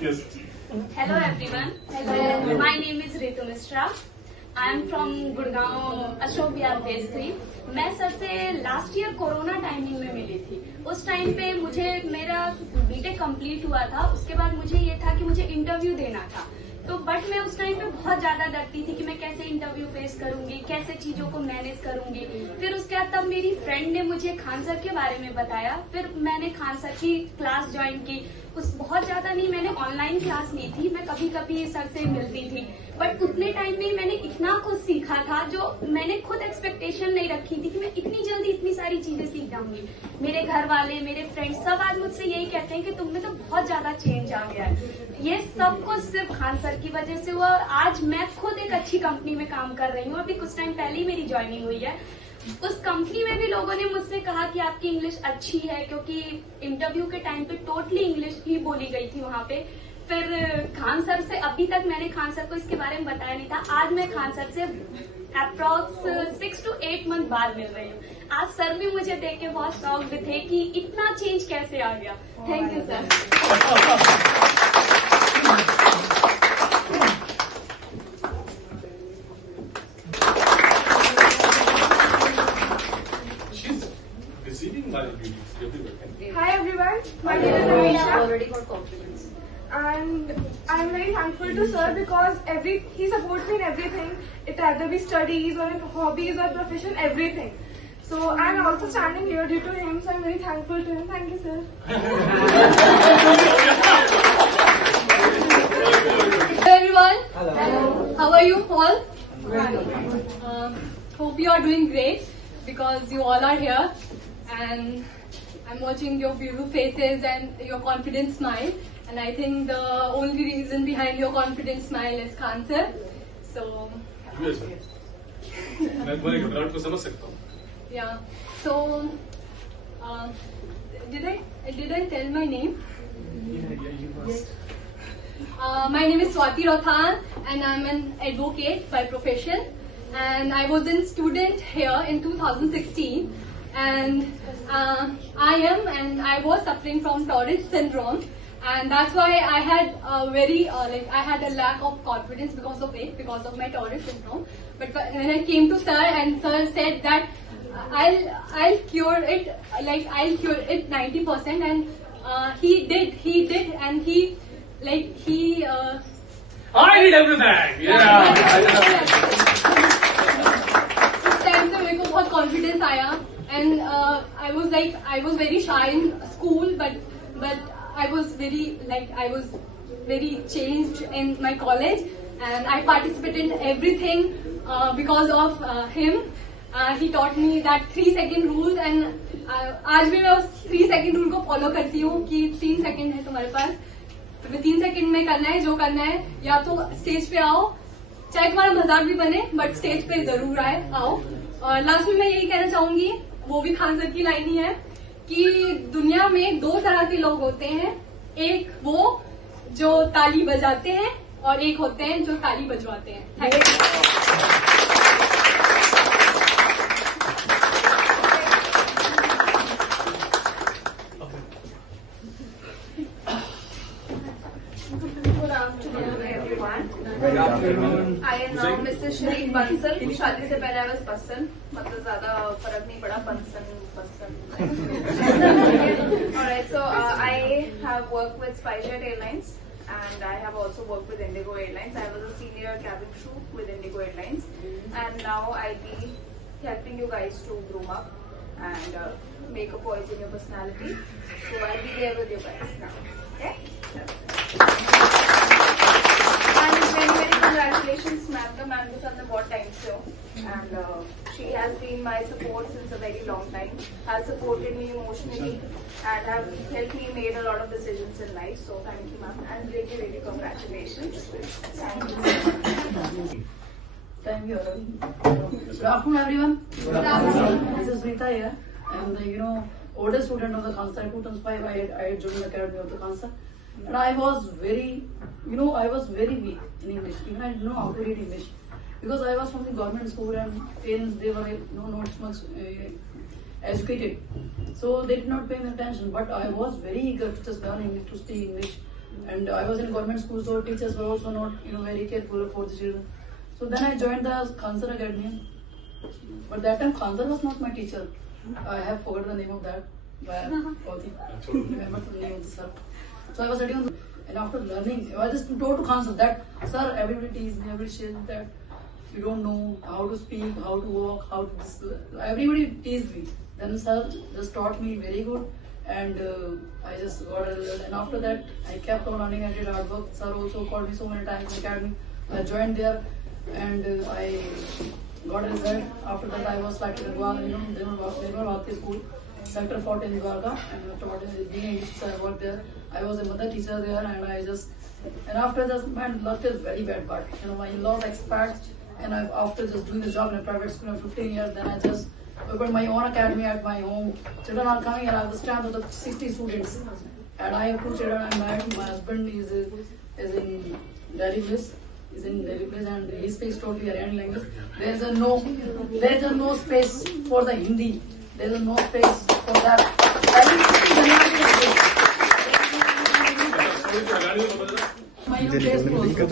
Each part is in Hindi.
Yes. Hello everyone. Hello. My name is Ritu Mishra. I am from Gurgaon Ashok Vihar phase 3। मैं सर से लास्ट ईयर कोरोना टाइमिंग में मिली थी। उस टाइम पे मुझे मेरा बीटेक कंप्लीट हुआ था। उसके बाद मुझे ये था कि मुझे इंटरव्यू देना था, तो बट मैं उस टाइम पे बहुत ज्यादा डरती थी कि मैं कैसे इंटरव्यू फेस करूंगी, कैसे चीजों को मैनेज करूंगी। फिर उसके बाद तब मेरी फ्रेंड ने मुझे खान सर के बारे में बताया। फिर मैंने खान सर की क्लास ज्वाइन की। उस बहुत ज्यादा नहीं, मैंने ऑनलाइन क्लास ली थी। मैं कभी कभी सर से मिलती थी, बट उतने टाइम में मैंने इतना कुछ सीखा था जो मैंने खुद एक्सपेक्टेशन नहीं रखी थी कि मैं इतनी जल्दी इतनी सारी चीजें सीख जाऊंगी। मेरे घर वाले, मेरे फ्रेंड्स सब आज मुझसे यही कहते हैं कि तुम में तो बहुत ज्यादा चेंज आ गया है। ये सब कुछ सिर्फ खान सर की वजह से हुआ और आज मैं खुद एक अच्छी कंपनी में काम कर रही हूँ। अभी कुछ टाइम पहले ही मेरी ज्वाइनिंग हुई है। उस कंपनी में भी लोगों ने मुझसे कहा कि आपकी इंग्लिश अच्छी है, क्योंकि इंटरव्यू के टाइम पे टोटली इंग्लिश ही बोली गई थी वहां पे। फिर खान सर से अभी तक मैंने खान सर को इसके बारे में बताया नहीं था। आज मैं खान सर से अप्रोक्स 6 to 8 मंथ बाद मिल रही हूँ। आज सर भी मुझे देख के बहुत शॉक्ड थे कि इतना चेंज कैसे आ गया। Thank you sir. She's receiving my beauties everywhere. Hi everyone, my name is Anisha already got compliments. and I'm very thankful to sir because he supports me in everything. It either be studies or in hobbies or profession, everything. So I'm also standing here due to him, so I'm very thankful to him. Thank you, sir. Hello everyone. Hello. How are you all? Hope you are doing great because you all are here and I'm watching your beautiful faces and your confident smile, and I think the only reason behind your confident smile is Khan sir. So Yes, sir. मैं तुम्हारी घबराहट को समझ सकता हूँ। yeah. So did I tell my name? Yes. My name is Swati Rothan and I'm an advocate by profession, and I was a student here in 2016, and I was suffering from Tourette syndrome, and that's why I had I had a lack of confidence because of my Tourette syndrome. But when I came to sir and sir said that I'll cure it, I'll cure it 90%, and he did and he I need everything. Yeah. उस टाइम से मेरे को बहुत कॉन्फिडेंस आया, and I was very shy in school, but I was very changed in my college, and I participated in everything because of him. He taught me that 3-second rule, and आज भी मैं उस 3-second rule को फॉलो करती हूँ कि 3 सेकंड है तुम्हारे पास, तुम्हें 3 सेकंड में करना है जो करना है। या तो स्टेज पे आओ, चाहे तुम्हारा मजाक भी बने, बट स्टेज पे जरूर आओ। और लास्ट में मैं यही कहना चाहूंगी, वो भी खान सर की लाइन ही है, कि दुनिया में 2 तरह के लोग होते हैं। एक वो जो ताली बजाते हैं और एक होते हैं जो ताली बजवाते हैं। Thank you. Good afternoon, everyone. I am now Mrs. Shreek Bansal. शादी से पहले I was Basan. मतलब ज़्यादा फर्क नहीं पड़ा, Basan. Alright, so I have worked with SpiceJet Airlines, and I have also worked with Indigo Airlines. I was a senior cabin crew with Indigo Airlines, and now I'll be helping you guys to groom up and make a poise in your personality. So I'll be there with you guys now. Okay? And very congratulations, ma'am. The ma'am के साथ मैं बहुत टाइम से हूँ, and she has been my support since a very long time. Has supported me emotionally and have helped me made a lot of decisions in life. So thank you, ma'am, and really congratulations. Thank you. Thank you. Good afternoon, everyone. Good afternoon. This is Rita here. I'm the older student of the Khansa. 2005, I joined the academy of the Khansa, and I was very weak in English. Even I didn't know how to read English because I was from the government school, and parents, they were not much educated, so they did not pay me attention. But I was very eager to just learn English, to speak English, And I was in government school, so teachers were also not, very careful for the children. So then I joined the Khansar Academy. But that time Khansar was not my teacher. I have forgotten the name of that. Remember the name of the sir. So I was studying, and after learning, I just told to Khansar that, sir, everybody teaches me, everybody says that you don't know how to speak, how to walk, how to this. Everybody teased me. Then sir just taught me very good, and I just got a result. And after that, I kept on learning. I did hard work. Sir also called me so many times in the academy. I joined there, and I got a result. After that, I was selected in Dwarka, Dwarka school, Sector 14 in Dwarka, and after being English teacher, I worked there. I was a mother teacher there, and after that, my luck is very bad. But my in-laws expats, and after just doing the job in a private school for 15 years, then I just opened my own academy at my home. Children are coming, and I have the strength of the 60 students, and I have 2 children. I'm married. My husband is in Delhi Bliss. Is in Delhi Bliss, and he speaks totally Haryani language. There is no space for the Hindi. There is no space for that. My play school also.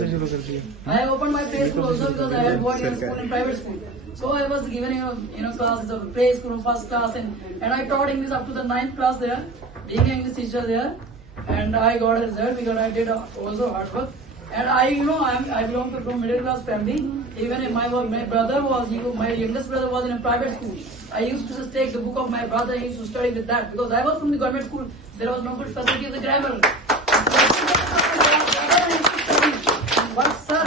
I opened my play school also because I had worked in school in private school. So I was given classes of play school, first class, and I taught English up to the 9th class there, being an English teacher there, and I got a result because I did also hard work. And I belong to a middle class family. Even my brother my youngest brother was in a private school. I used to just take the book of my brother and used to study with that because I was from the government school. There was no good facility of the grammar. But sir,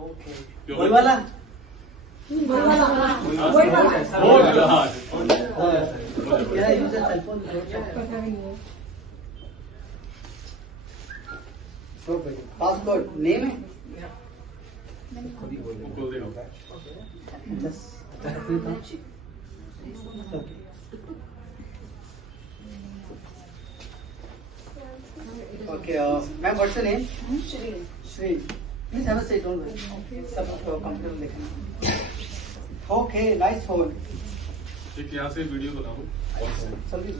Okay. बोलवाला Can I use the cell phone? Passport name है? बोल देगा Okay, ma'am, what's your name? Shri. Please have a seat, don't worry. सब computer देखना. Okay, nice phone. एक यहाँ से वीडियो बनाओ जल्दी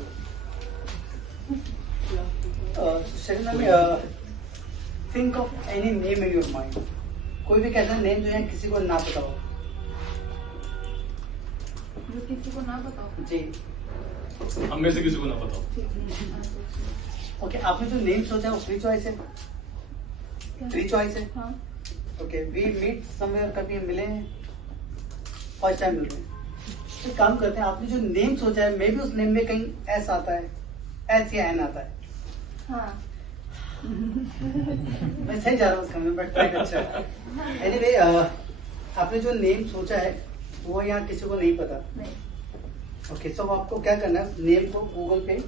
Shri, think of any name in your mind. कोई भी कैसा नेम जो है किसी को ना पता हो. जो किसी को ना बताओ. जी. हम में से किसी को ना बताओ. ओके, आपने जो नेम सोचा है वो फ्री चॉइस है? फ्री चॉइस है? हाँ. ओके, वी मीट समवेयर, कभी हम मिले हैं? फर्स्ट टाइम मिल रहे हैं. एक काम करते हैं, आपने जो नेम सोचा है मे भी उस नेम में कहीं एस आता है, एस या एन आता है. हाँ. मैं सही जा रहा हूँ उसका में, बट अच्छा. एनीवे, आपने जो नेम सोचा है वो यहाँ किसी को नहीं पता. ओके, सो आपको क्या करना है, नेम को गूगल पे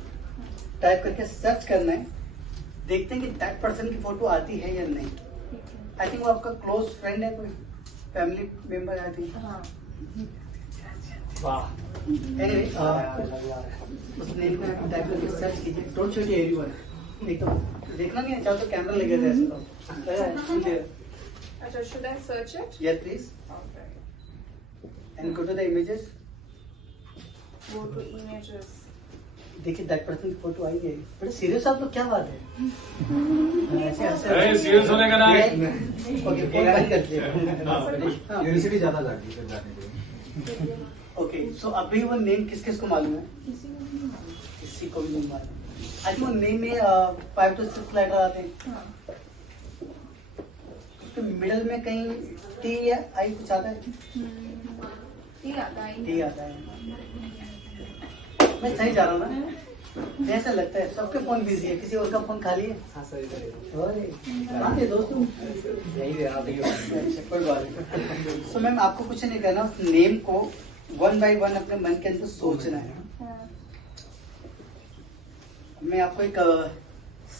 टाइप करके सर्च करना है. देखते हैं कि दैट पर्सन की फोटो आती है या नहीं. आई थिंक वो आपका क्लोज फ्रेंड है, कोई फैमिली मेंबर आई थिंक. हाँ. वाह. एनीवे, उस नेम को टाइप करके सर्च कीजिए. Don't show to everyone. एकदम देखना नहीं है, चाहो तो कैमरा लेके जाए ऐसे तो. अच्छा, should I search it? Yeah, please. Okay. And go to the images. Go to images. देखिए दैट पर्सन की फोटो आई है। बड़े सीरियस आप लोग, क्या बात है? ऐसे अरे सीरियस होने का नाम है। ओके, फोन बंद कर दिया। यूनिवर्सिटी ज्यादा जाती है जाने के लिए। ओके, सो अभी वो नेम किस किस को मालूम है? किसी को भी नहीं मालूम। आज वो नेम में 5 to 6 लेटर आते हैं। उसके मिडल में कहीं टी या आई कुछ आता है? ठीक आता है। टी आता है। मैं सही जा रहा हूँ ना? जैसा लगता है सबके फोन बिजी है, किसी और का फोन खाली है? हाँ सही करेगा। अरे, कहाँ थे दोस्त तुम? यही है आप ही। अच्छा, कोई बात नहीं। सो मैम आपको कुछ नहीं करना, उस नेम को 1 by 1 अपने मन के अंदर सोचना है। मैं आपको एक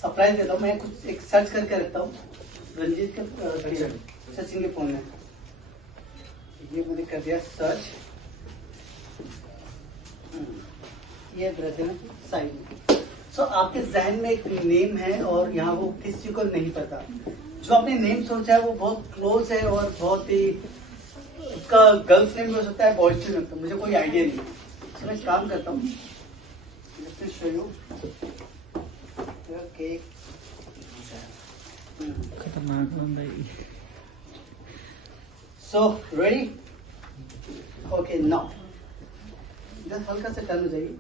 सरप्राइज देता हूँ। मैं कुछ एक सर्च करके रखता हूँ रंजीत के सचिन के फोन में। ये मैंने कर दिया सर्च। ये ब्रदर साइड। सो आपके जहन में एक नेम है और यहाँ वो किसी को नहीं पता। जो आपने नेम सोचा है वो बहुत क्लोज है और बहुत ही, उसका गर्ल्स नेम भी हो सकता है, बॉयज नेम हो सकता है, मुझे कोई आइडिया नहीं। तो मैं काम करता हूँ, show you. Okay, so ready? Okay, now just हल्का से टर्न हो जाएगी।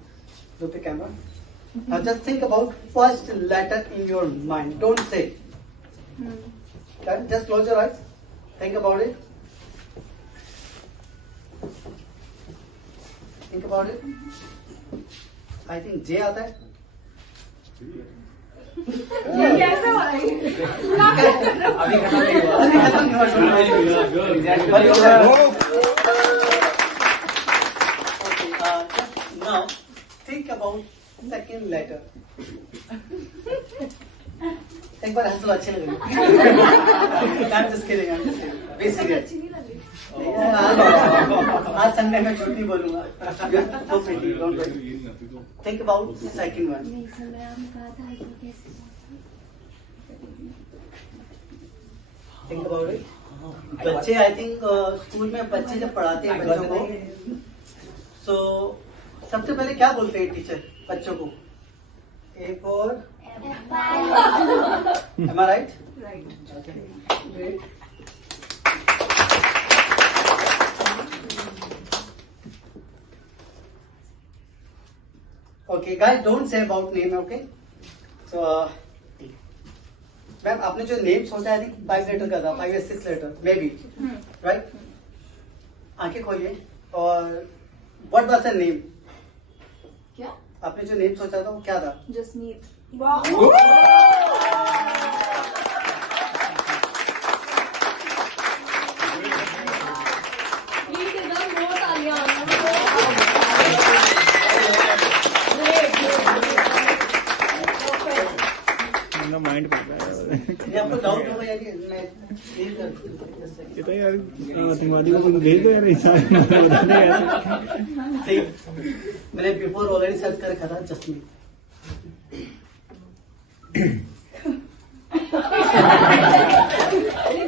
Look at camera. Now just think about first letter in your mind. Don't say. Okay? Just close your eyes. Think about it. Think about it. I think J आता है. कैसे हो रहा है? अभी खत्म नहीं हुआ। अभी खत्म नहीं हुआ। Okay, just now think about second letter. एक बार हंस लो, अच्छी लगेगी। I'm just kidding, I'm just kidding. Be serious. आज संडे में झूठ नहीं बोलूंगा। So pretty, don't worry. Think about the second one. Think about it. बच्चे आई थिंक स्कूल में बच्चे जब पढ़ाते हैं बच्चों को, so सबसे पहले क्या बोलते हैं टीचर बच्चों को? A for am I right? Right. Okay. Great. Okay, guys, don't say about name, okay? So, ma'am आपने जो नेम सोचा है 5 लेटर का था, 5 या 6 लेटर, मे बी, राइट? आंखें खोलिए और व्हाट वाज द नेम? क्या? आपने जो नेम सोचा था वो क्या था? Jasmeet. Please give them more तालियां. माइंड पड़ रहा है। ये आपको डाउट होगा यार, ये मैं फील कर ये तो यार आतंकवादी को भेज दो यार, सही। मैंने बिफोर ऑलरेडी सर्च कर रखा था जसमीत।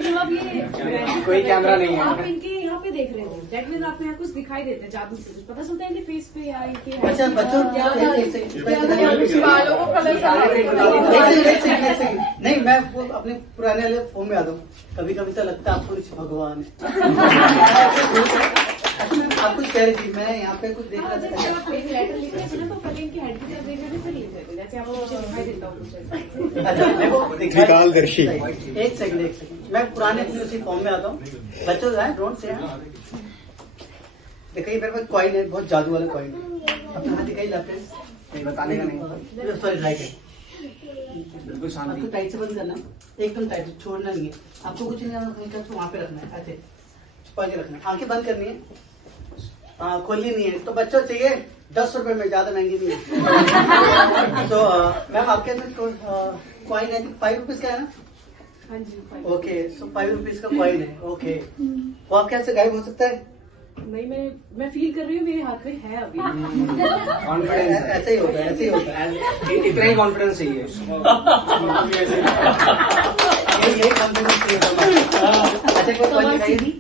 जब आप ये कोई कैमरा नहीं है। आप इनके यहाँ पे देख रहे हो, दैट मीन आपको यहाँ कुछ दिखाई देता है, जादू से कुछ पता चलता है इनके फेस पे या इनके अच्छा बच्चों बालों को कलर नहीं, मैं वो अपने पुराने वाले फोन में आता हूँ। कभी कभी तो लगता है आपको ऋषि भगवान है। आप कुछ कह रही थी, मैं यहाँ पे कुछ देख रहा था। आप एक लेटर लिखते हैं ना, तो पहले इनकी हेड की तरफ देखने फिर लिख देते, जैसे आपको कुछ दिखाई देता हो कुछ ऐसा। अच्छा देखो, विकालदर्शी। एक सेकंड, मैं पुराने अपने उसी फॉर्म में आता हूँ। बच्चों डोंट से देखिए, मेरे पास कॉइन है, बहुत जादू वाला कॉइन है। अपना हाथ दिखाई लाते नहीं बताने का नहीं। सॉरी, राइट है। बिल्कुल शांति। आपको टाइट से बंद करना, एकदम टाइट, छोड़ना नहीं है। आपको कुछ नहीं करना, तो वहाँ पे रखना है, ऐसे छुपा के रखना है। आंखें बंद करनी है, खोलनी नहीं है। तो बच्चों चाहिए 10 रुपए में, ज्यादा महंगी नहीं है। तो मैम आपके अंदर कॉइन है, 5 रुपीज का है ना? हाँ जी। ओके, सो 5 रुपीज का कॉइन है। ओके, वो आपके हाथ से गायब हो सकता है? नहीं, मैं फील कर रही हूँ मेरे हाथ में है अभी। कॉन्फिडेंस ऐसे ही होता है, ऐसे ही होता है। इतना ही कॉन्फिडेंस चाहिए। यही कॉन्फिडेंस चाहिए। अच्छा, कोई कॉइन दिखाई दी?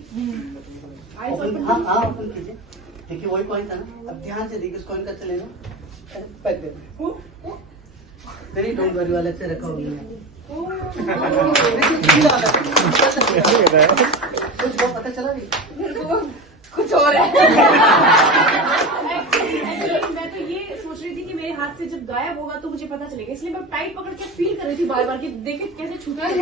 आई हाँ, ओपन कीजिए। देखिए वही कॉइन था ना। अब ध्यान से देखिए, उस कॉइन का चलेगा। वेरी डोंट वरी वाले से रखा हुआ है कुछ बहुत पता चला भी कुछ और है। मैं तो ये सोच रही थी कि मेरे हाथ से जब गायब होगा तो मुझे पता चलेगा, इसलिए मैं टाइट पकड़ के फील कर रही थी बार बार कि देखे कैसे छूटा है।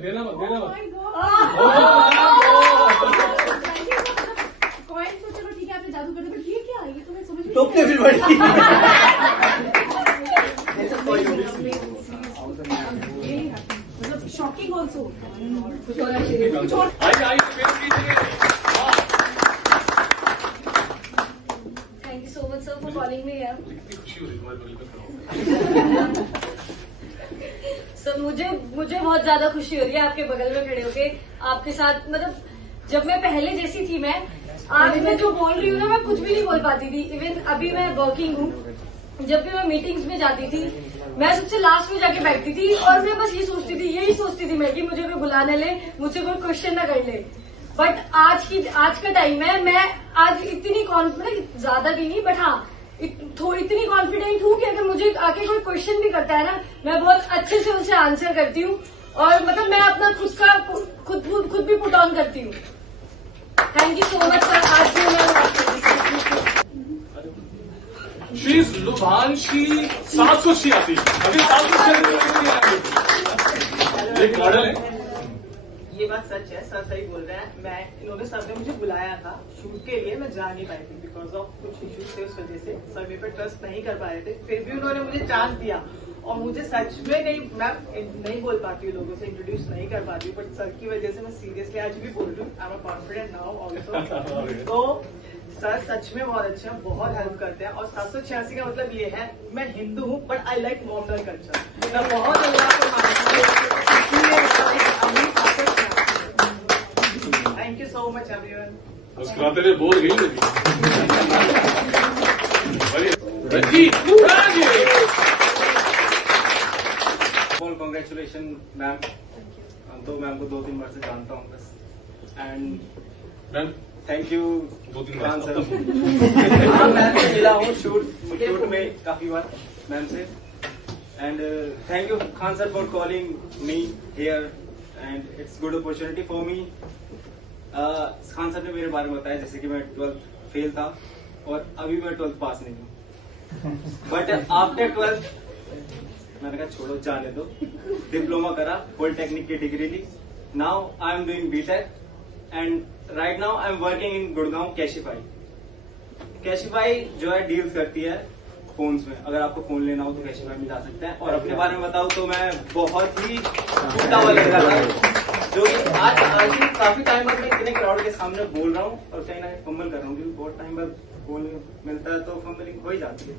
देना मत कॉइन तो चलो ठीक है, आपने जादू कर दिया, बट ये क्या है? ये तो मैं समझ नहीं टोपने भी पड़ी मतलब shocking also. Thank you so much sir for calling me here. Sir मुझे बहुत ज्यादा खुशी हो रही है आपके बगल में खड़े होके आपके साथ। मतलब जब मैं पहले जैसी थी, मैं आज मैं जो बोल रही हूँ ना, मैं कुछ भी नहीं बोल पाती थी। इवन अभी मैं वर्किंग हूँ, जब भी मैं मीटिंग्स में जाती थी मैं सबसे लास्ट में जाके बैठती थी और मैं बस यही सोचती थी मैं कि मुझे कोई बुला न ले, मुझसे कोई क्वेश्चन ना कर ले। बट आज का टाइम है, मैं आज इतनी कॉन्फिडेंट, ज्यादा भी नहीं बट हाँ इतनी कॉन्फिडेंट हूँ कि अगर मुझे आके कोई क्वेश्चन भी करता है ना, मैं बहुत अच्छे से उसे आंसर करती हूँ और मतलब मैं अपना खुद भी पुट ऑन करती हूँ। Thank you so much sir. आज भी मैं शी इज लुभांशी 786 अभी 786 एक मॉडल है। ये बात सच है, सर सही बोल रहे हैं। इन्होंने सर ने मुझे बुलाया था शूट के लिए, मैं जा नहीं पाई थी बिकॉज ऑफ कुछ इश्यूज थे, उस वजह से सर मेरे पे ट्रस्ट नहीं कर पा रहे थे। फिर भी उन्होंने मुझे चांस दिया और मुझे सच में मैं नहीं बोल पाती हूँ, लोगों से इंट्रोड्यूस नहीं कर पाती हूँ, बट सर की वजह से मैं सीरियसली आज भी बोल रही हूँ। I am confident now also. तो सर सच में बहुत अच्छे हैं, बहुत हेल्प करते हैं। और 786 का मतलब ये है, मैं हिंदू हूँ but I like modern culture. मैं बहुत अल्लाह को मानती हूँ। Thank you so much everyone. मुस्कुराते हुए बोल गई कॉन्ग्रेचुलेशन मैम। तो मैम को 2-3 बार से जानता हूँ बस। And ma'am thank you 2-3 Khan bar sir. Ma'am से मिला हूँ शूट में काफी बार मैम से। And thank you Khan sir for calling me here and it's good opportunity for me. Khan sir ने मेरे बारे में बताया जैसे कि मैं 12th फेल था और अभी मैं 12th पास नहीं हूँ, बट आफ्टर 12th मैंने कहा छोड़ो जाने दो, डिप्लोमा करा, पॉलिटेक्निक की डिग्री ली। Now I am doing BTech and right now I am working in Gurgaon Cashify. Cashify जो है डील्स करती है फोन्स में, अगर आपको फोन लेना हो तो कैशिफाई में जा सकते हैं। और अपने बारे में बताऊं तो मैं बहुत ही टूटा हुआ लग रहा था, जो आज काफी टाइम बाद मैं इतने क्राउड के सामने बोल रहा हूँ और कहीं ना कहीं फंबल कर रहा हूँ, क्योंकि बहुत टाइम बाद फोन मिलता है तो फंबलिंग हो ही जाती है।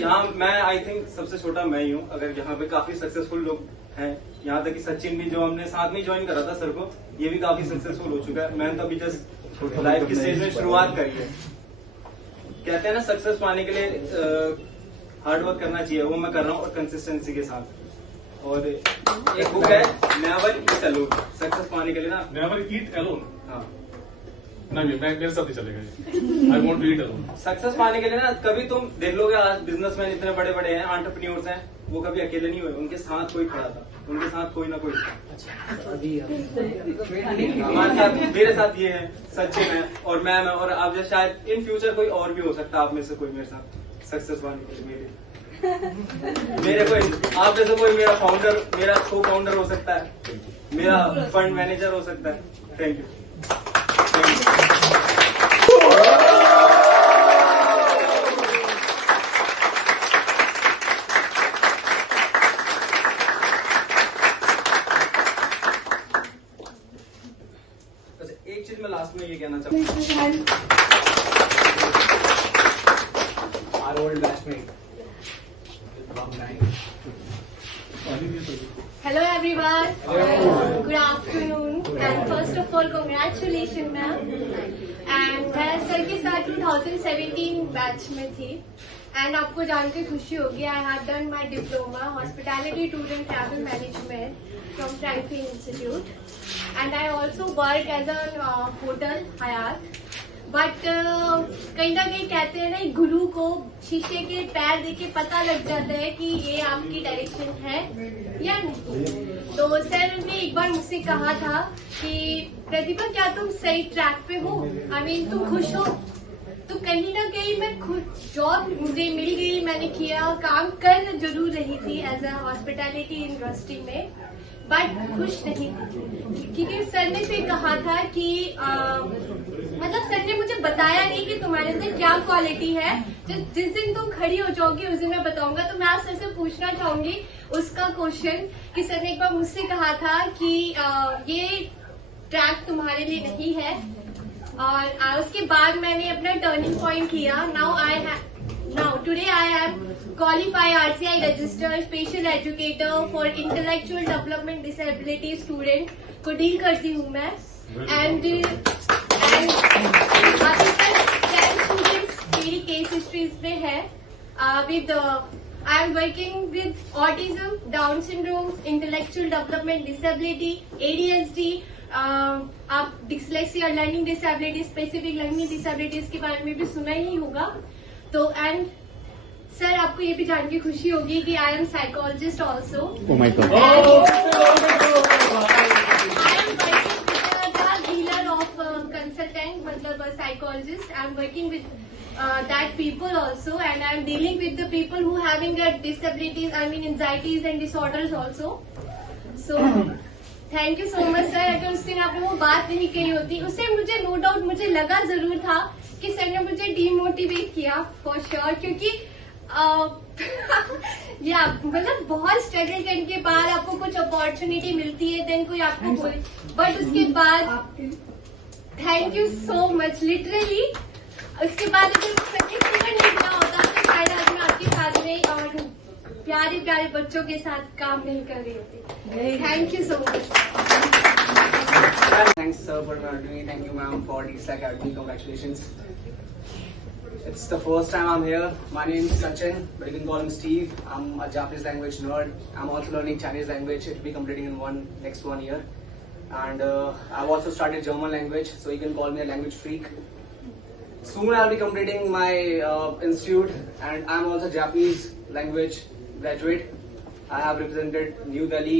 यहाँ मैं आई थिंक सबसे छोटा मैं ही हूँ, अगर यहाँ पे काफी सक्सेसफुल लोग हैं, यहाँ तक कि सचिन भी जो हमने साथ में ज्वाइन करा था सर को, ये भी काफी सक्सेसफुल हो चुका है। मैंने तो अभी जस्ट लाइफ की स्टेज में शुरुआत करी है। कहते हैं ना सक्सेस पाने के लिए हार्ड वर्क करना चाहिए, वो मैं कर रहा हूँ और कंसिस्टेंसी के साथ। और एक बुक है नेवर ईट अलोन, सक्सेस पाने के लिए ना नेवर ईट अलोन। हाँ नहीं मेरे साथ ही चलेगा, I want to eat alone. Success पाने के लिए ना कभी तुम देख लोगे आज बिजनेसमैन इतने बड़े बड़े हैं, एंटरप्रेन्योर्स हैं, वो कभी अकेले नहीं हुए, उनके साथ कोई खड़ा था, उनके साथ कोई ना कोई था। हमारे साथ, मेरे साथ ये है, सचिन है और मैम है, और अब शायद इन फ्यूचर कोई और भी हो सकता है आप में से कोई मेरे साथ सक्सेस पाने के लिए। मेरे कोई आप में से कोई मेरा फाउंडर, मेरा को फाउंडर हो सकता है, मेरा फंड मैनेजर हो सकता है। Thank you. एक चीज मैं लास्ट में ये कहना चाहता हूँ, Our old batchmate. Hello everyone. Good afternoon. And first of all, congratulations ma'am. And मैं सर के साथ 2017 बैच में थी एंड आपको जान के खुशी होगी, I have done my diploma hospitality tour and travel management from Franklin institute and I also work as a hotel Hyatt. But कहीं ना कहीं कहते हैं ना, गुरु को शीशे के पैर देख के पता लग जाता है कि ये आपकी डायरेक्शन है या नहीं। तो सर ने एक बार मुझसे कहा था कि प्रतिभा क्या तुम सही ट्रैक पे हो, आई मीन तुम खुश हो? तो कहीं ना कहीं मैं खुद जॉब मुझे मिल गई, मैंने किया, काम कर जरूर रही थी एज अ हॉस्पिटैलिटी इंडस्ट्री में, बट खुश नहीं थी क्योंकि सर ने फिर कहा था कि मतलब सर ने मुझे बताया नहीं कि तुम्हारे अंदर क्या क्वालिटी है। जिस दिन तुम खड़ी हो जाओगी उस दिन मैं बताऊंगा। तो मैं आज सर से पूछना चाहूंगी उसका क्वेश्चन कि सर ने एक बार मुझसे कहा था कि ये ट्रैक तुम्हारे लिए नहीं है, और उसके बाद मैंने अपना टर्निंग पॉइंट लिया। Now today I am qualified RCI registered special educator for intellectual development disability student को डील करती हूँ मैं। एंड अभी तक 10 स्टूडेंट्स मेरी केस हिस्ट्रीज में है। With I am working with autism, down syndrome, intellectual development disability, ADHD, आप dyslexia, learning disability, specific learning disabilities के बारे में भी सुना ही होगा। तो एंड सर आपको ये भी जान के खुशी होगी कि I am psychologist also. Oh my God. I am working with the dealer of consultant, मतलब psychologist. I am working with that people also, and I am dealing with the people who having disabilities, I mean anxieties and disorders also. So thank you so much sir. अगर उस दिन आपने वो बात नहीं कही होती, उससे मुझे नो डाउट मुझे लगा जरूर था कि सर ने मुझे डीमोटिवेट किया फॉर श्योर, क्योंकि या मतलब बहुत स्ट्रगल करने के बाद आपको कुछ अपॉर्चुनिटी मिलती है, देन कोई आपको बोले, बट उसके बाद thank you so much literally. उसके बाद अगर सर्टिफिकेट नहीं मिला होता तो शायद आज मैं आपके साथ में और प्यारे प्यारे बच्चों के साथ काम नहीं कर रही होती। Thank you so much. Thanks sir for inviting me. Thank you ma'am for DSA Academy. Congratulations. It's the first time I'm here. My name is Sachin, but you can call me Steve. I'm a Japanese language nerd. I'm also learning Chinese language. It will be completing in next 1 year. And I've also started German language, so you can call me a language freak. Soon I'll be completing my institute, and I'm also Japanese language graduate. I have represented New Delhi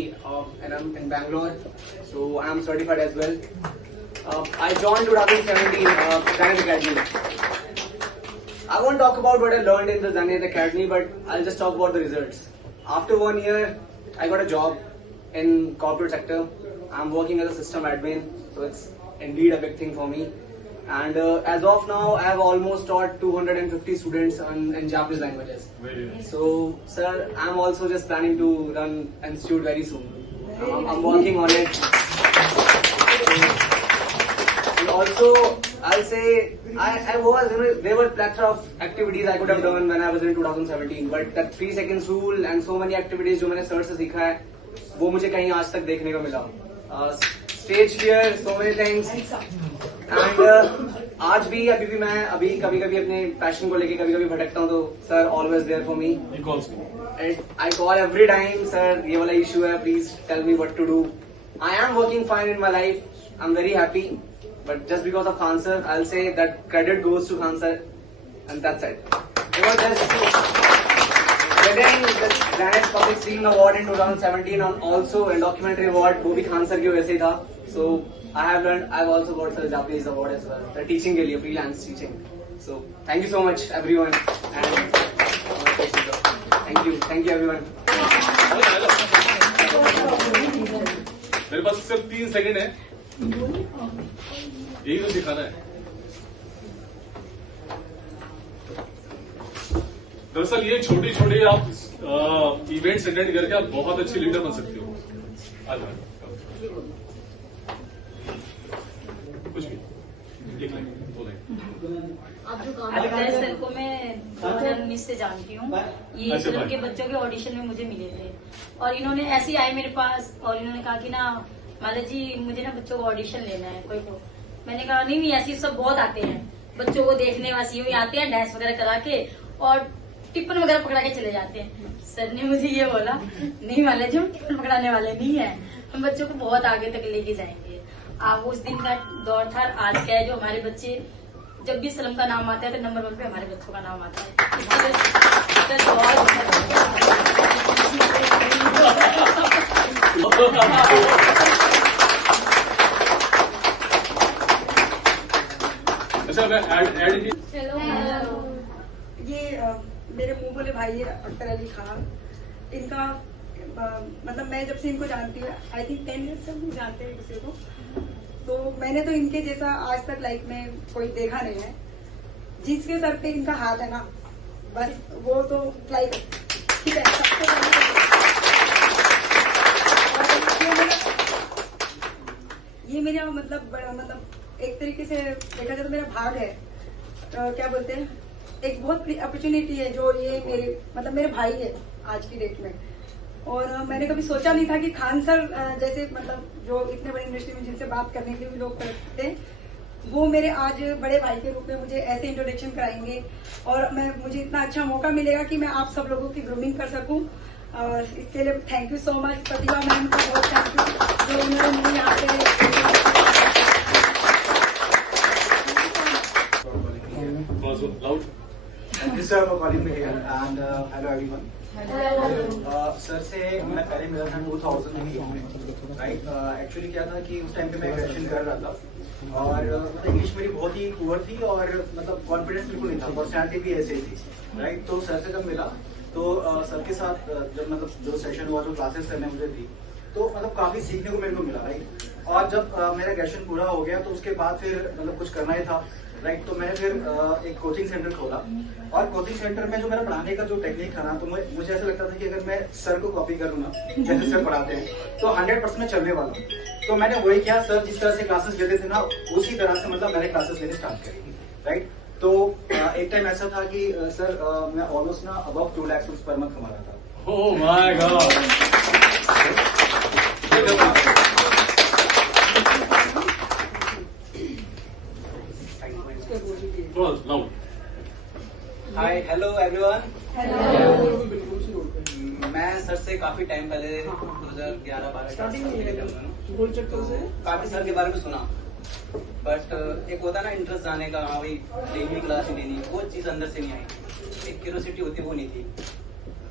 and I'm in Bangalore, so I'm certified as well. I joined 2017 Zenith Academy. I won't talk about what I learned in the Zenith Academy, but I'll just talk about the results. After 1 year, I got a job in corporate sector. I'm working as a system admin, so it's indeed a big thing for me. And as of now, I have almost taught 250 students in Japanese languages. So, sir, I'm also just planning to run an institute very soon. I'm working on it. And also, I'll say, I was, there were plethora of activities I could have done when I was in 2017. But that 3 seconds rule and so many activities जो मैंने सर से सीखा है, वो मुझे कहीं आज तक देखने को मिला. Stage fear, so many things. And आज भी अभी भी मैं कभी कभी अपने पैशन को लेके कभी कभी भटकता हूँ, तो sir always there for me. I call every time, sir ये वाला इशू है, please tell me what to do. I am working fine in my life, I am very happy, but just because of Khan sir I will say that credit goes to Khan sir and that's it. Getting the Zenith Public Speaking Award in 2017 and also a documentary award, वो भी खान सर की वजह से था। So I have learned, I've also got the Japanese award as well, the teaching के लिए, freelance teaching. So thank you so much everyone and thank you everyone. मेरे पास सिर्फ 3 सेकंड है, यही तो दिखाना है। दरअसल ये छोटी छोटी आप इवेंट्स अटेंड करके आप बहुत अच्छी लीडर बन सकते हो। कुछ भी एक लाइन, 2 लाइन। आप जो काम करते हैं सर को मैं 2019 से जानती हूँ। ये फिल्म के बच्चों के ऑडिशन में मुझे मिले थे और इन्होंने ऐसे आए मेरे पास और इन्होंने कहा कि ना माला जी मुझे ना बच्चों को ऑडिशन लेना है कोई को। मैंने कहा नहीं ऐसे सब बहुत आते हैं बच्चों को देखने वासी हुए आते हैं डांस वगैरह करा के, और टिप्पण वगैरह पकड़ा के चले जाते हैं। सर ने मुझे ये बोला, नहीं माला जी, हम टिप्पण पकड़ाने वाले नहीं है, हम बच्चों को बहुत आगे तक लेके जाएंगे। आप उस दिन का दौर था। आज क्या है, जो हमारे बच्चे जब भी सलम का नाम आता है तो नंबर 1 पे हमारे बच्चों का नाम आता है। इसकी वजह अच्छा मैं ऐड ये मेरे मुंह बोले भाई है अख्तर अली खान। इनका मतलब मैं जब से इनको जानती हूँ, आई थिंक 10 ईयर्स से हम जानते हैं किसी को, तो मैंने तो इनके जैसा आज तक लाइफ में कोई देखा नहीं है। जिसके सर पे इनका हाथ है ना, बस वो तो लाइक ठीक है। सबसे ये मेरा मतलब बड़ा मतलब एक तरीके से देखा जाए तो मेरा भाग है। क्या बोलते हैं, एक बहुत बड़ी अपॉर्चुनिटी है जो ये मेरे भाई है आज की डेट में। और मैंने कभी सोचा नहीं था कि खान सर जैसे मतलब जो इतने बड़े इंडस्ट्री में जिनसे बात करने के लिए लोग करते हैं, वो मेरे आज बड़े भाई के रूप में मुझे ऐसे इंट्रोडक्शन कराएंगे। और मुझे इतना अच्छा मौका मिलेगा कि मैं आप सब लोगों की ग्रूमिंग कर सकूं। और इसके लिए thank you so much Pratibha ma'am का, बहुत थैंक यू जो उन्होंने मुझे यहाँ पे। Thank you sir for calling me here and hello everyone. Sir से मैं पहले मिला था 2008 में, राइट। एक्चुअली क्या था कि उस टाइम पे मैं ग्रेजुएशन कर रहा था और मतलब इंग्लिश मेरी बहुत ही पुअर थी और मतलब कॉन्फिडेंस बिल्कुल नहीं था, पर्सनैलिटी भी ऐसे ही थी, राइट। तो सर से जब मिला तो सर के साथ जब मतलब जो सेशन हुआ, जो क्लासेस करने मुझे थी, तो मतलब काफी सीखने को मेरे को मिला, राइट। और जब मेरा ग्रेजुएशन पूरा हो गया तो उसके बाद फिर मतलब कुछ करना ही था, राइट। तो मैंने फिर एक कोचिंग सेंटर खोला और कोचिंग सेंटर में जो मेरा पढ़ाने का जो टेक्निक था ना, तो मुझे ऐसा लगता था कि अगर मैं सर को कॉपी करूँ ना जैसे सर पढ़ाते हैं तो 100% में चलने वाला हूँ। तो मैंने वही किया, सर जिस तरह से क्लासेस लेते थे ना उसी तरह से मतलब मैंने क्लासेस लेने स्टार्ट करी, राइट। तो एक टाइम ऐसा था कि सर मैं ऑलमोस्ट ना अबव 2 लाख पर मंथ कमा रहा था। Oh my God. Hi hello everyone. मैं सर से काफी टाइम पहले 2011-12 काफी सर के बारे में सुना, बट एक होता ना इंटरेस्ट जाने का, हाँ भाई लेनी क्लास ही लेनी, वो चीज अंदर से नहीं आई। एक क्यूरियोसिटी होती वो नहीं थी।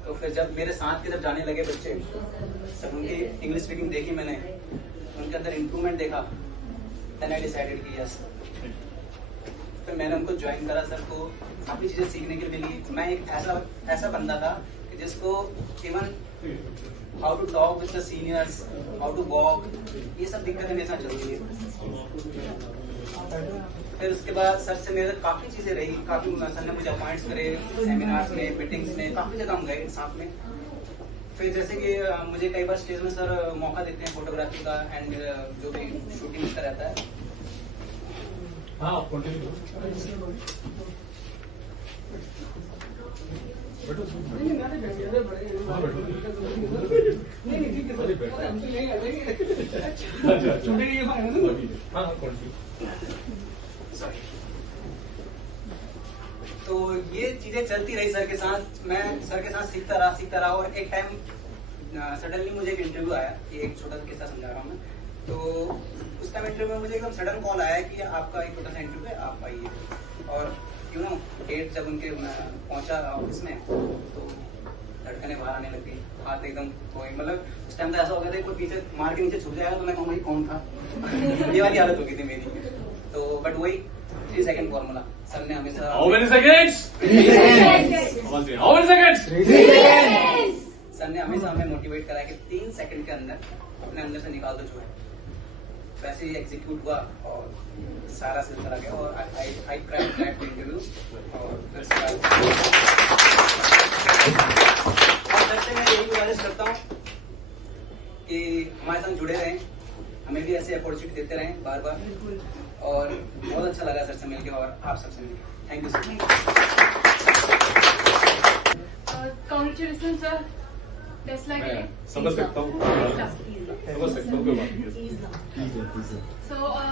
तो फिर जब मेरे साथ के जब जाने लगे बच्चे, जब उनकी इंग्लिश स्पीकिंग देखी मैंने, उनके अंदर इम्प्रूवमेंट देखा, देन आई डिसाइडेड कि यस। फिर मैंने उनको ज्वाइन करा, सर को काफी चीजें सीखने के लिए मिली। मैं एक ऐसा बंदा था कि जिसको even how to talk with the seniors, how to walk, ये सब दिक्कतें मेरे साथ चलती है। फिर उसके बाद सर से मेरे काफी चीजें रही, काफी सर ने मुझे अपॉइंट्स करे सेमिनार्स में, मीटिंग्स में, काफी जगह हम गए साथ में। फिर जैसे कि मुझे कई बार स्टेज में सर मौका देते हैं फोटोग्राफी का एंड जो भी शूटिंग का रहता है। हाँ कंटिन्यू। तो ये चीजें चलती रही सर के साथ, मैं सर के साथ सीखता रहा और एक टाइम सडनली मुझे एक इंटरव्यू आया, ये एक छोटा सा किस्सा समझा रहा हूँ मैं। तो उस टाइम इंटरव्यू में मुझे एकदम सडन कॉल आया कि आपका एक छोटा सा इंटरव्यू है, आप आइए। और यू नो डेट जब उनके पहुंचा ऑफिस में तो धड़कने बाहर आने लग गई, हाथ एकदम कोई मतलब उस टाइम तो ऐसा हो गया था कोई पीछे मार के नीचे छुप जाएगा तो मैं कहूँगा ये कौन था। ये वाली हालत हो गई थी मेरी। तो बट वही 3 सेकंड फॉर्मूला सर ने हमेशा। How many seconds? 3 seconds. How many seconds? 3 seconds. Sir ने हमेशा हमें मोटिवेट कराया कि 3 सेकंड के अंदर अपने अंदर से निकाल दो जो है। वैसे ही एग्जीक्यूट हुआ और सारा सिलसिला गया और आई क्रैक्ड दैट इंटरव्यू। और फिर सर से मैं यही गुजारिश करता हूँ कि हमारे साथ जुड़े रहें, हमें भी ऐसे अपॉर्चुनिटी देते रहें बार बार। और बहुत अच्छा लगा सर से मिलकर और आप सबसे मिलकर। Thank you sir. Congratulation sir, Tesla के लिए। समझ सकता हूँ कोई बात नहीं।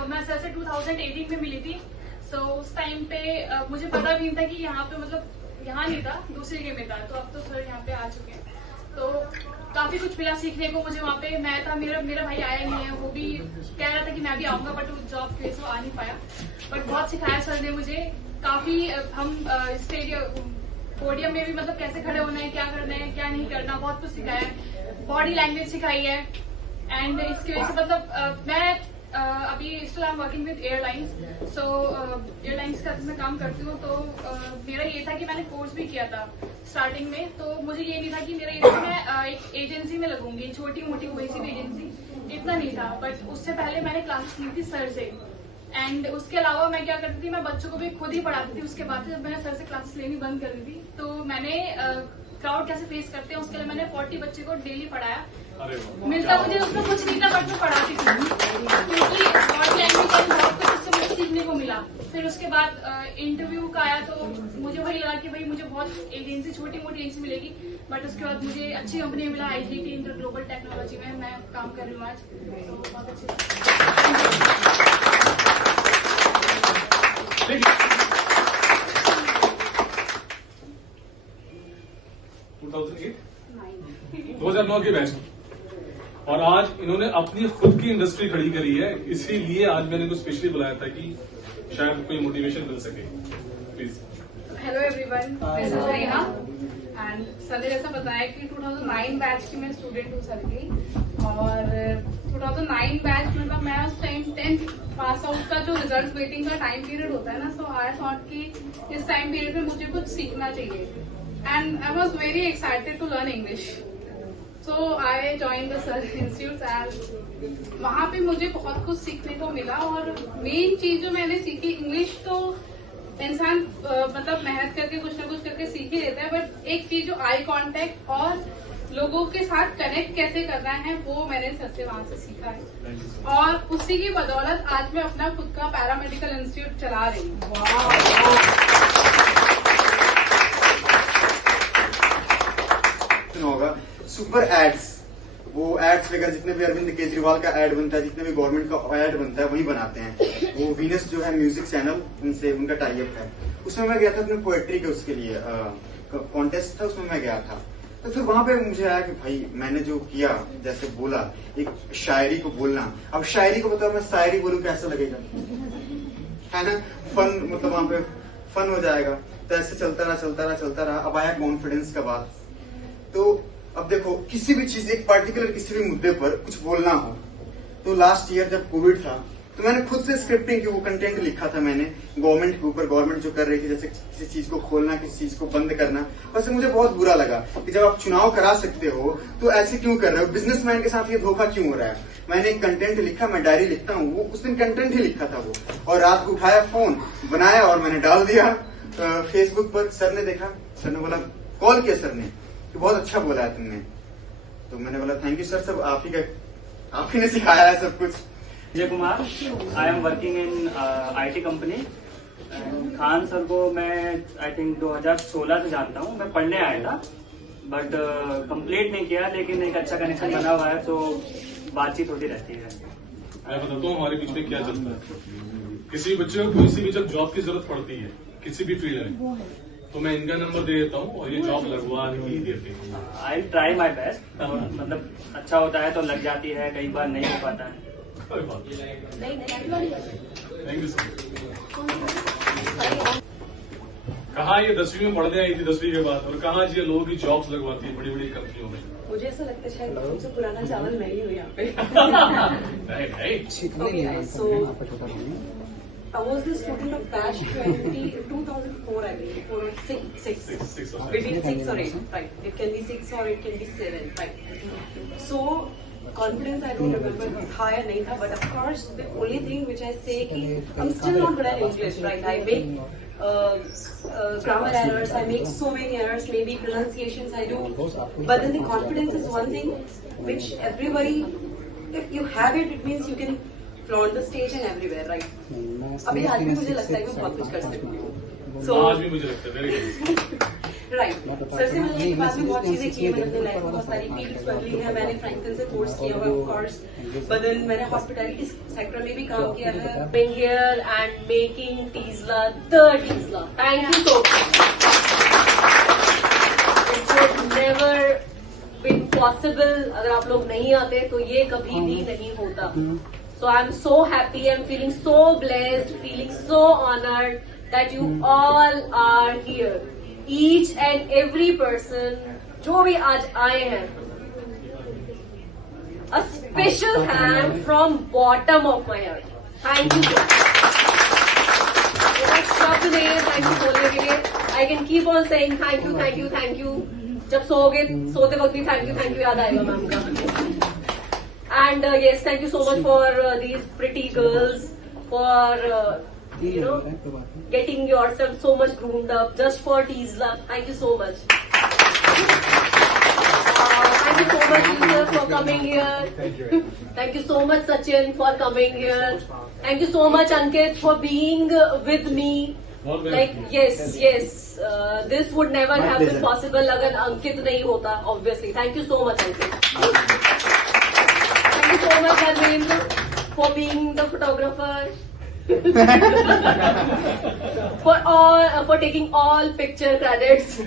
मैं सर से 2018 में मिली थी। उस टाइम पे मुझे पता भी नहीं था कि यहाँ पे मतलब यहाँ नहीं था, दूसरी जगह में था, तो अब तो सर यहाँ पे आ चुके हैं। तो काफी कुछ मिला सीखने को मुझे वहाँ पे। मैं था, मेरा भाई आया नहीं है, वो भी कह रहा था कि मैं भी आऊंगा, बट वो जॉब के वजह से आ नहीं पाया। बट बहुत सिखाया सर ने मुझे काफी। हम पोडियम में भी मतलब कैसे खड़े होना है, क्या करना है, क्या नहीं करना, बहुत कुछ सिखाया है। बॉडी लैंग्वेज सिखाई है। एंड इसकी वजह से मतलब मैं अभी still I am working with airlines. So airlines का मैं काम करती हूँ। तो मेरा ये था कि मैंने कोर्स भी किया था स्टार्टिंग में। तो मुझे ये नहीं था कि मेरा ये था मैं एक एजेंसी में लगूंगी, छोटी मोटी कोई सी भी एजेंसी, इतना नहीं था। बट उससे पहले मैंने क्लासेस ली थी सर से। एंड उसके अलावा मैं क्या करती थी, मैं बच्चों को भी खुद ही पढ़ाती थी। उसके बाद जब मैंने सर से क्लासेस लेनी बंद कर दी थी, तो मैंने क्राउड कैसे फेस करते हैं उसके लिए मैंने 40 बच्चे को डेली पढ़ाया। मिलता मुझे उसमें कुछ नहीं था, बट मैं पढ़ाती थी क्योंकि बॉडी लैंग्वेज का बहुत कुछ उससे मुझे सीखने को मिला। फिर उसके बाद इंटरव्यू का आया, तो मुझे वही लगा कि भाई मुझे बहुत एजेंसी, छोटी मोटी एजेंसी मिलेगी। बट उसके बाद मुझे अच्छी कंपनी में मिला, IGT इंटर ग्लोबल टेक्नोलॉजी में मैं काम कर रही हूँ आज। तो बहुत अच्छी 2009 के बैच और आज इन्होंने अपनी खुद की इंडस्ट्री खड़ी करी है। इसीलिए आज मैंने इनको स्पेशली बुलाया था कि शायद कोई मोटिवेशन मिल सके। प्लीज। हेलो एवरीवन, मैं रेहा एंड सर ने जैसा बताया कि 2009 बैच की मैं स्टूडेंट हूँ सर की। और 2009 बैच मतलब मैं उस टाइम 10th पास आउट का जो रिजल्ट वेटिंग का टाइम पीरियड होता है ना, सो आई थॉट कि इस टाइम पीरियड में मुझे कुछ सीखना चाहिए। And I was very excited to learn English. So I join the sir institute एंड वहाँ पे मुझे बहुत कुछ सीखने को मिला। और मेन चीज जो मैंने सीखी, इंग्लिश तो इंसान मतलब मेहनत करके कुछ ना कुछ करके सीख ही लेता है, बट एक चीज जो आई कांटेक्ट और लोगों के साथ कनेक्ट कैसे करना है, वो मैंने सर से वहां से सीखा है। और उसी की बदौलत आज मैं अपना खुद का पैरामेडिकल इंस्टीट्यूट चला रही हूँ। होगा सुपर एड्स, वो एड्स वगैरह जितने भी अरविंद केजरीवाल का एड बनता है, जितने भी गवर्नमेंट का एड बनता है, वही बनाते हैं। वो वीनस जो है म्यूजिक चैनल, उनसे उनका टाई अप है। उसमें मैं गया था अपने पोएट्री के उसके लिए कॉन्टेस्ट था, उसमें मैं गया था। तो फिर वहां पे मुझे आया कि भाई मैंने जो किया, जैसे बोला एक शायरी को बोलना, अब शायरी को बताओ मैं शायरी बोलूं कैसा लगेगा, है ना? फन मतलब वहां पे फन हो जाएगा। तो ऐसे चलता रहा। अब आया कॉन्फिडेंस का बात। तो अब देखो किसी भी चीज, एक पार्टिकुलर किसी भी मुद्दे पर कुछ बोलना हो, तो लास्ट ईयर जब कोविड था तो मैंने खुद से स्क्रिप्टिंग की वो कंटेंट लिखा था मैंने गवर्नमेंट के ऊपर, गवर्नमेंट जो कर रही थी, जैसे किसी चीज को खोलना, किसी चीज को बंद करना। बस मुझे बहुत बुरा लगा कि जब आप चुनाव करा सकते हो तो ऐसे क्यों कर रहे हो, बिजनेसमैन के साथ ये धोखा क्यों हो रहा है। मैंने एक कंटेंट लिखा, मैं डायरी लिखता हूँ, वो उस दिन कंटेंट ही लिखा था वो, और रात को उठाया फोन बनाया और मैंने डाल दिया फेसबुक पर। सर ने देखा, सर ने बोला, कॉल किया सर ने कि बहुत अच्छा बोला है तुमने। तो मैंने बोला थैंक यू सर, सब आप ही ने सिखाया है सब कुछ। Vijay Kumar, I am working in IT company. Khan sir को मैं आई थिंक 2016 से जानता हूँ। मैं पढ़ने आया था बट कंप्लीट नहीं किया, लेकिन एक अच्छा कनेक्शन बना हुआ है, तो बातचीत होती रहती है। मैं बताता हूँ हमारे बीच में क्या चलता है। किसी बच्चे को किसी भी जब जॉब की जरूरत पड़ती है किसी भी फील्ड में, तो मैं इनका नंबर दे देता हूँ और ये जॉब लगवा ही देते हैं। I try my best. मतलब अच्छा होता है तो लग जाती है, कई बार नहीं हो पाता है। कोई बात थैंक यू सर। कहाँ ये 10वीं में पढ़ने आई थी 10वीं के बाद, और कहाँ ये लोगों की जॉब्स लगवाती है बड़ी बड़ी कंपनियों में। मुझे ऐसा लगता है शायद सबसे पुराना चावल मैं ही हूँ यहाँ पे। I was the student of batch 2004, I believe, or 6. Between 6 or 8, right? It can be 6 or it can be 7, right? So confidence, I don't remember था या नहीं था, but of course the only thing which I say कि I'm still not good at English, right? I make grammar errors, I make so many errors, maybe pronunciations I do, but then the confidence is one thing which everybody, if you have it, it means you can flaunt the stage and everywhere, right? अभी आज भी मुझे लगता है कि मैं बहुत कुछ कर सकती हूँ। आज भी मुझे लगता है वेरी गुड। राइट, सर से मिलने के बाद में बहुत चीजें की है मैंने अपनी लाइफ में, बहुत सारी फील्ड्स बदली है। मैंने फ्रैंकलिन से कोर्स किया हुआ ऑफ कोर्स, बट देन मैंने हॉस्पिटैलिटी सेक्टर में भी काम किया है। Being here and making Teesla the Teesla. Thank you so much. would never been possible अगर आप लोग नहीं आते तो ये कभी भी नहीं होता. So I'm so happy. I'm feeling so blessed, feeling so honored that you all are here. Each and every person जो भी आज आए हैं. A special hand from bottom of my heart. Thank you so much. Stop today. Thank you बोलने के लिए. I can keep on saying thank you, thank you, thank you. जब सोओगे सोते वक्त भी thank you याद आएगा मैम का. And yes, thank you so much for these pretty girls for getting yourself so much groomed up just for Teesla. Thank you so much. Thank you so much, Yusuf, for coming here. Thank you so much, Sachin, for coming here. Thank you so much, Ankit, for being with me. Like yes, this would never have been possible अगर अंकित नहीं होता. Obviously, thank you so much, Ankit. Thank you so much, Dharmendra, for being the photographer. for taking all picture credits.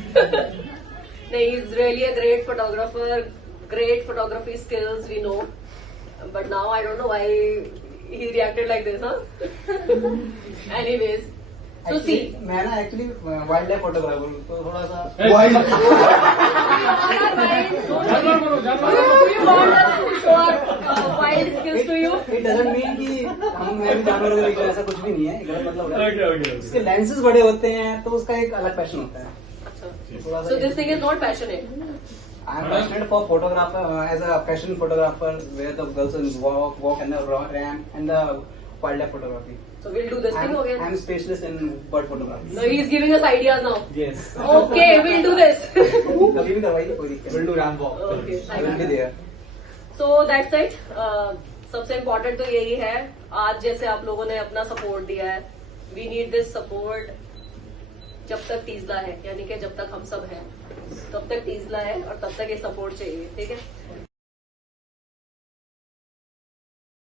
He's really a great photographer, great photography skills, we know. But now I don't know why he reacted like this, huh? Anyways, so see. मैं ना एक्चुअली वाइल्ड लाइफ फोटोग्राफर हूँ तो थोड़ा सा wild skills to you. It doesn't mean कि मैं भी जानवरों के बीच ऐसा कुछ भी नहीं है. गलत मतलब हो रहा है. इसके लेंसेज बड़े होते हैं तो उसका एक अलग पैशन होता है. So this thing is not passionate. I am passionate for photographer as a fashion photographer where the girls will walk in the ramp and the wildlife photography. So we'll do this thing again. I am specialist in bird photography. So he's giving us ideas now. Yes. Okay, we'll do this. अभी भी करवाइए कोई दिक्कत. We'll do ramp walk. Okay. I will be there. So that's it. सबसे इम्पोर्टेंट तो यही है. आज जैसे आप लोगों ने अपना सपोर्ट दिया है. We need this support. जब तक टीजला है यानी कि जब तक हम सब हैं तब तक टीजला है और तब तक ये सपोर्ट चाहिए. ठीक है.